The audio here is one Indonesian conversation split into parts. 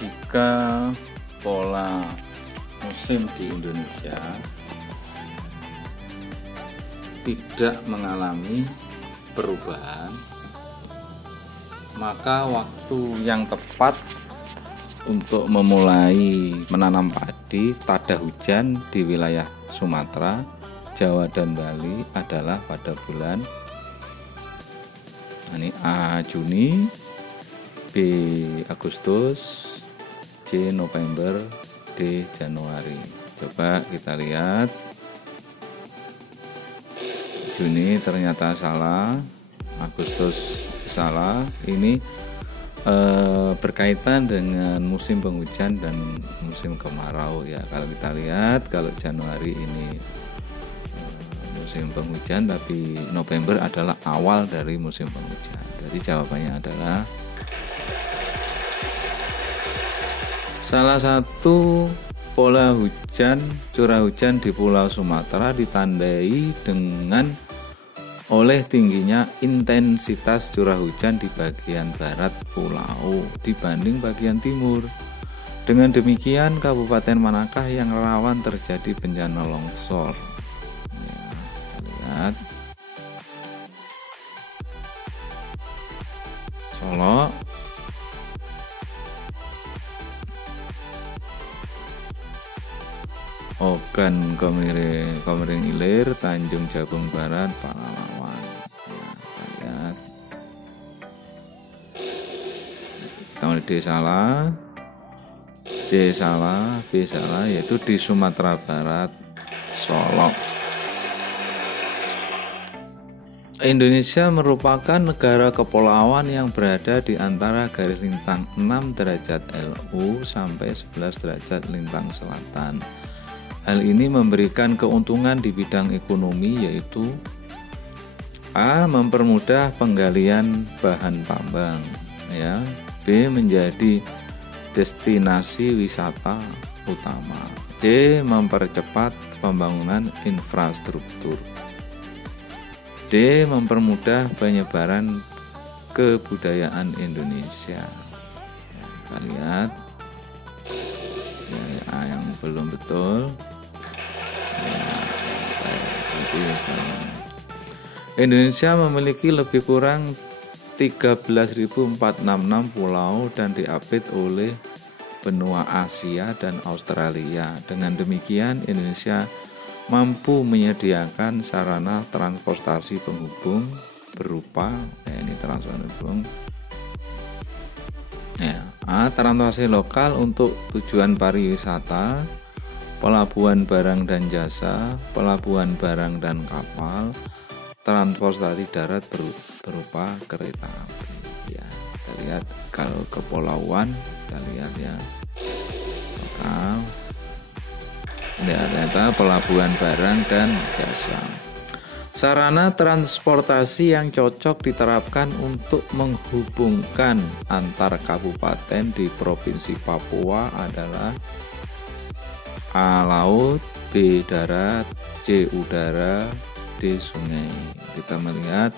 Jika pola musim di Indonesia tidak mengalami perubahan, maka waktu yang tepat untuk memulai menanam padi tada hujan di wilayah Sumatera, Jawa dan Bali adalah pada bulan A. Juni, B. Agustus, C. November, D. Januari. Coba kita lihat. Juni ternyata salah, Agustus salah. Ini berkaitan dengan musim penghujan dan musim kemarau ya. Kalau kita lihat, kalau Januari ini musim penghujan, tapi November adalah awal dari musim penghujan. Jadi jawabannya adalah salah satu pola hujan, curah hujan di Pulau Sumatera ditandai dengan oleh tingginya intensitas curah hujan di bagian barat pulau dibanding bagian timur. Dengan demikian, kabupaten manakah yang rawan terjadi bencana longsor? Ya, kita lihat. Solo, Ogan Komering Ilir, Tanjung Jabung Barat, Pahlawan. Ya, kita lihat. Kita mulai D salah, C salah, B salah, yaitu di Sumatera Barat, Solo. Indonesia merupakan negara kepulauan yang berada di antara garis lintang 6 derajat LU sampai 11 derajat lintang selatan. Hal ini memberikan keuntungan di bidang ekonomi, yaitu A. Mempermudah penggalian bahan tambang, ya. B. Menjadi destinasi wisata utama. C. Mempercepat pembangunan infrastruktur. D. Mempermudah penyebaran kebudayaan Indonesia. Ya, kita lihat ya, yang belum betul. Indonesia memiliki lebih kurang 13.466 pulau dan diapit oleh benua Asia dan Australia. Dengan demikian, Indonesia mampu menyediakan sarana transportasi penghubung berupa transportasi lokal untuk tujuan pariwisata, pelabuhan barang dan jasa, pelabuhan barang dan kapal, transportasi darat berupa kereta api. Ya, kita lihat kalau kepulauan, kita lihat ya. Lokal. Ternyata pelabuhan barang dan jasa. Sarana transportasi yang cocok diterapkan untuk menghubungkan antar kabupaten di Provinsi Papua adalah A. Laut, B. Darat, C. Udara, D. Sungai. Kita melihat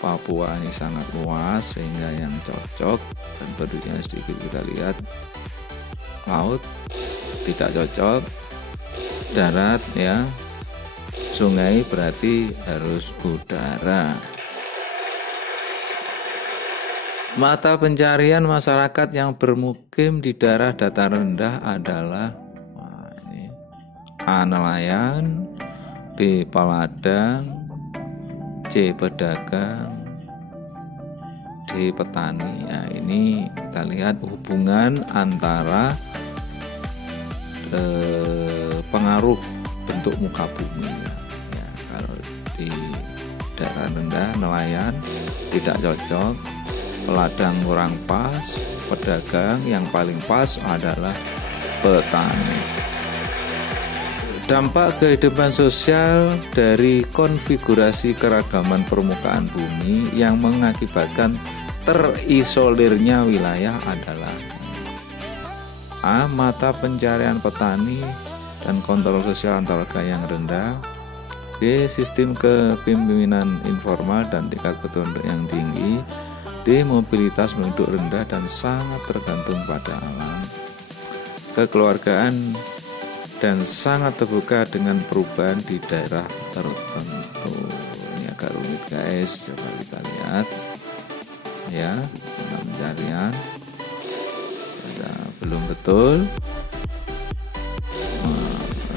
Papua ini sangat luas sehingga yang cocok, dan penduduknya sedikit. Kita lihat laut tidak cocok, darat ya, sungai berarti harus udara. Mata pencarian masyarakat yang bermukim di daerah dataran rendah adalah A. Nelayan, B. Peladang, C. Pedagang, D. Petani. Ya, ini kita lihat hubungan antara pengaruh bentuk muka bumi ya. Kalau di daerah rendah nelayan tidak cocok, peladang kurang pas, pedagang yang paling pas adalah petani. Dampak kehidupan sosial dari konfigurasi keragaman permukaan bumi yang mengakibatkan terisolirnya wilayah adalah A. Mata pencarian petani dan kontrol sosial antar warga yang rendah. B. Sistem kepemimpinan informal dan tingkat penduduk yang tinggi. D. Mobilitas penduduk rendah dan sangat tergantung pada alam. kekeluargaan, dan sangat terbuka dengan perubahan di daerah tertentu. Ini agak rumit guys, coba kita lihat ya, pencarian belum betul,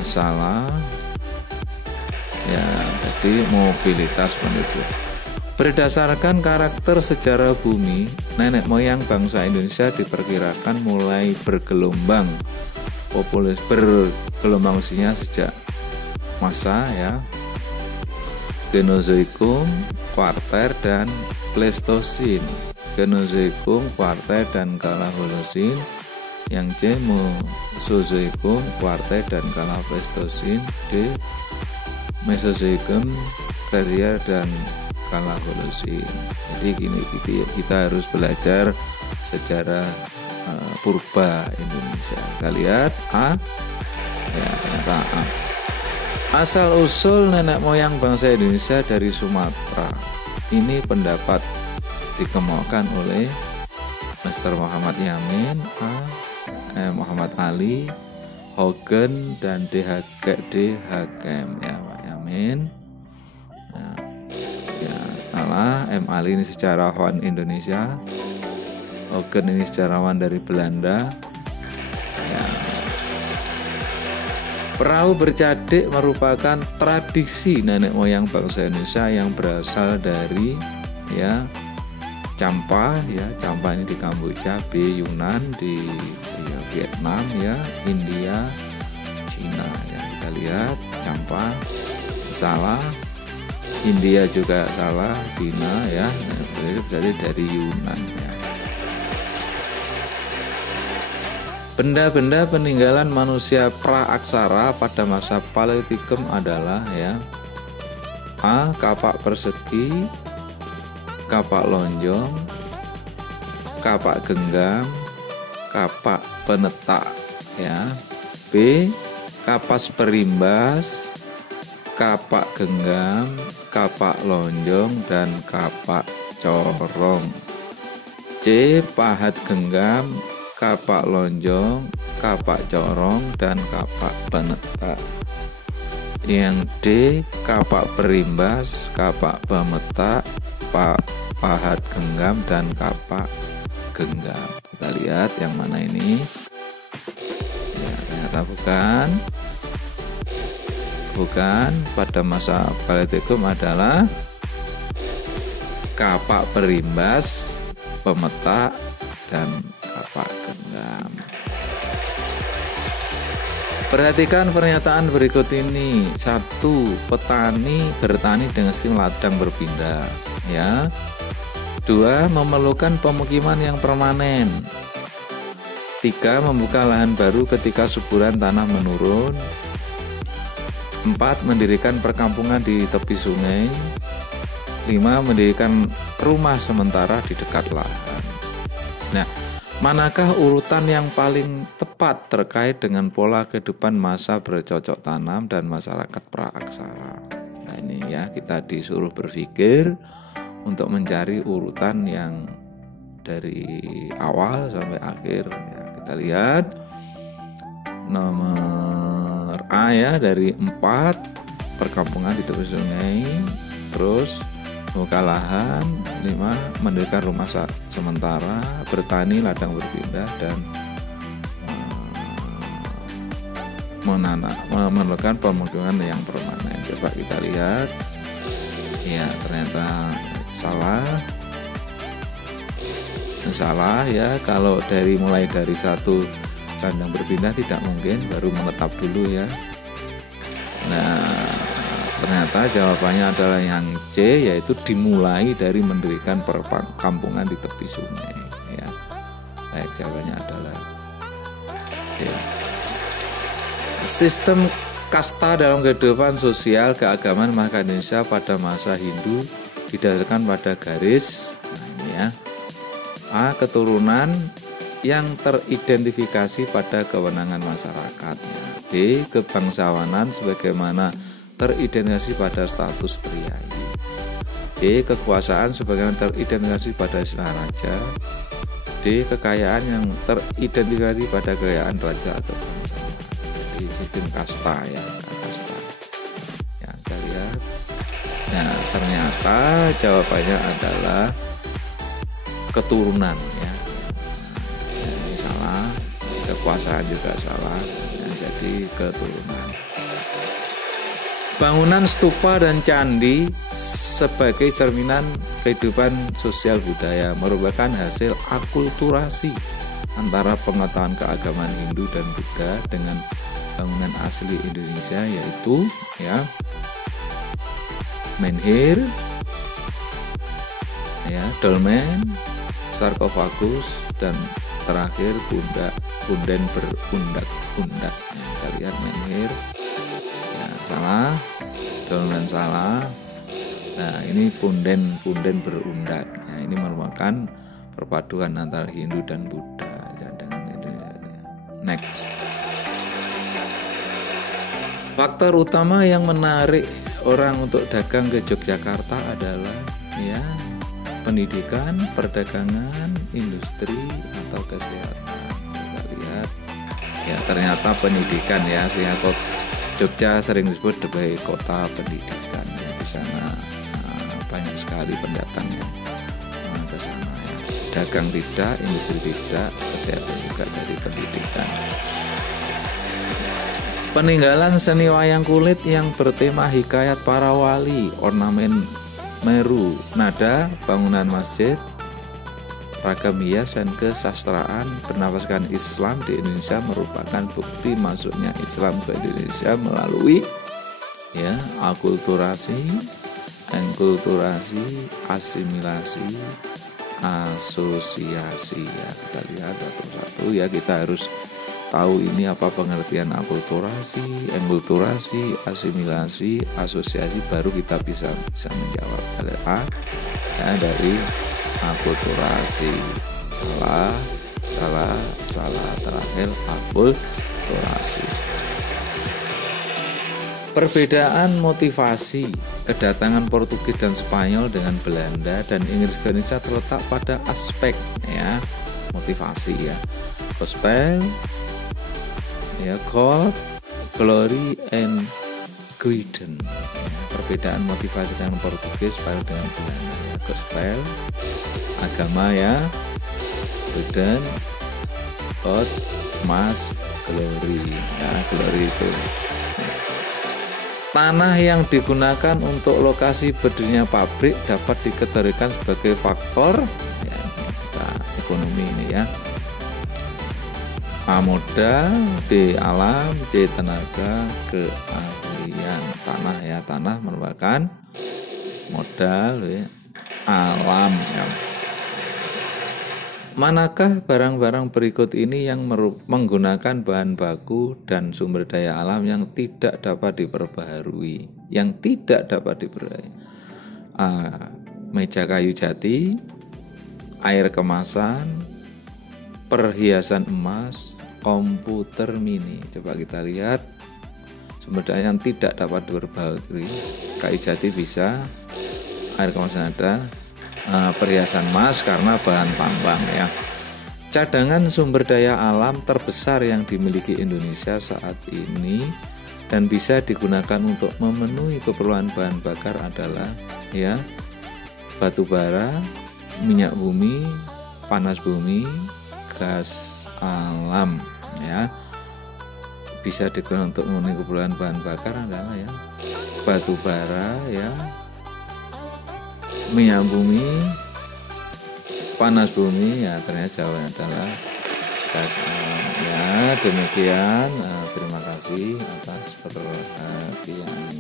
salah ya. Jadi mobilitas penduduk berdasarkan karakter sejarah bumi, nenek moyang bangsa Indonesia diperkirakan mulai bergelombang maksudnya sejak masa ya Genozoikum, Kuarter, dan Pleistosin. Genozoikum, Kuarter, dan Kala Holosin. Yang C Mesozoikum, Kuarter, dan Kala Pleistosin. D Mesozoikum, Tersier, dan Kala Holosin. Jadi gini, kita harus belajar sejarah purba Indonesia. Kita lihat A ya, ternyata A. Asal usul nenek moyang bangsa Indonesia dari Sumatera. Ini pendapat dikemukakan oleh Mr. Muhammad Yamin, Muhammad Ali, Hogan, dan D. Hakem ya, Pak Yamin. Ya, salah. M. Ali ini sejarawan Indonesia. Hogan ini sejarawan dari Belanda. Ya. Perahu bercadik merupakan tradisi nenek moyang bangsa Indonesia yang berasal dari ya Champa ya. Champa ini di Kamboja, B. Yunan di ya, Vietnam ya, India, Cina ya. Kita lihat Champa salah, India juga salah, Cina ya. Nah, berarti dari Yunan ya. Benda-benda peninggalan manusia praaksara pada masa Paleolitikum adalah ya A. Kapak persegi, kapak lonjong, kapak genggam, kapak penetak ya. B. Kapas perimbas, kapak genggam, kapak lonjong, dan kapak corong. C. Pahat genggam, kapak lonjong, kapak corong, dan kapak penetak. Yang D. Kapak perimbas, kapak pemetak, pahat genggam, dan kapak genggam. Kita lihat yang mana ini ya, ternyata bukan. Pada masa Paleolitikum adalah kapak perimbas, pemetak, dan kapak genggam. Perhatikan pernyataan berikut ini. 1. Petani bertani dengan sistem ladang berpindah ya. 2. Memerlukan pemukiman yang permanen. 3. Membuka lahan baru ketika suburan tanah menurun. 4. Mendirikan perkampungan di tepi sungai. 5. Mendirikan rumah sementara di dekat lahan. Nah, manakah urutan yang paling tepat terkait dengan pola kehidupan masa bercocok tanam dan masyarakat praaksara? Nah ini ya, kita disuruh berpikir untuk mencari urutan yang dari awal sampai akhir ya. Kita lihat nomor A ya, dari 4 perkampungan di tepi sungai, terus buka lahan, 5 mendirikan rumah sementara, bertani ladang berpindah, dan memerlukan pemukiman yang permanen. Coba kita lihat ya, ternyata salah ya. Kalau mulai dari 1 ladang berpindah tidak mungkin, baru menetap dulu ya. Nah, ternyata jawabannya adalah yang C, yaitu dimulai dari mendirikan perkampungan di tepi sungai ya. Baik, jawabannya adalah C. Sistem kasta dalam kehidupan sosial keagamaan masyarakat Indonesia pada masa Hindu didasarkan pada garis ini ya. A. Keturunan yang teridentifikasi pada kewenangan masyarakatnya. B. Kebangsawanan sebagaimana teridentifikasi pada status priai. C. Kekuasaan sebagaimana teridentifikasi pada istilah raja. D. Kekayaan yang teridentifikasi pada kekayaan raja atau bangsa. Jadi sistem kasta ya, kasta. Ya, kita lihat. Nah, ternyata jawabannya adalah keturunan ya. Nah, ini salah, kekuasaan juga salah. Nah, jadi keturunan. Bangunan stupa dan candi sebagai cerminan kehidupan sosial budaya merupakan hasil akulturasi antara pengetahuan keagamaan Hindu dan Buddha dengan bangunan asli Indonesia, yaitu ya menhir, ya dolmen, sarkofagus, dan terakhir punden berundak-undak. Kita lihat menhir. Salah, dolmen salah. Nah, ini punden berundak. Nah, ini merupakan perpaduan antara Hindu dan Buddha dan dengan Indonesia. Next. Faktor utama yang menarik orang untuk dagang ke Yogyakarta adalah ya pendidikan, perdagangan, industri atau kesehatan. Kita lihat. Ya, ternyata pendidikan ya, sehingga Jogja sering disebut sebagai kota pendidikan ya. Di sana banyak sekali pendatang yang ke sana ya. Dagang tidak, industri tidak, kesehatan juga dari pendidikan. Peninggalan seni wayang kulit yang bertema hikayat para wali, ornamen meru, nada, bangunan masjid, ragam hias dan kesastraan bernafaskan Islam di Indonesia merupakan bukti masuknya Islam ke Indonesia melalui ya akulturasi, enkulturasi, asimilasi, asosiasi ya. Kita lihat satu-satu ya, kita harus tahu ini apa pengertian akulturasi, enkulturasi, asimilasi, asosiasi, baru kita bisa menjawab. A ya, dari akulturasi salah terakhir akulturasi. Perbedaan motivasi kedatangan Portugis dan Spanyol dengan Belanda dan Inggris ke Indonesia terletak pada aspek ya motivasi ya, gospel ya, God, glory and guidance. Perbedaan motivasi dengan Portugis dengan Belanda ya, gospel agama ya, dan God, mas, glory ya, glory itu tanah yang digunakan untuk lokasi berdirinya pabrik dapat dikategorikan sebagai faktor ya, ekonomi ini ya. A modal, B alam, C tenaga, keahlian. Tanah ya, tanah merupakan modal ya, alam ya. Manakah barang-barang berikut ini yang menggunakan bahan baku dan sumber daya alam yang tidak dapat diperbaharui? Yang tidak dapat diperbaharui. Meja kayu jati, air kemasan, perhiasan emas, komputer mini. Coba kita lihat sumber daya yang tidak dapat diperbaharui. Kayu jati bisa, air kemasan ada, perhiasan emas karena bahan tambang ya. Cadangan sumber daya alam terbesar yang dimiliki Indonesia saat ini dan bisa digunakan untuk memenuhi keperluan bahan bakar adalah ya batu bara, minyak bumi, panas bumi, gas alam ya. Bisa digunakan untuk memenuhi keperluan bahan bakar adalah ya batu bara ya, minyak bumi, panas bumi ya. Ternyata jawabannya adalah gas alam ya. Demikian, terima kasih atas perhatiannya.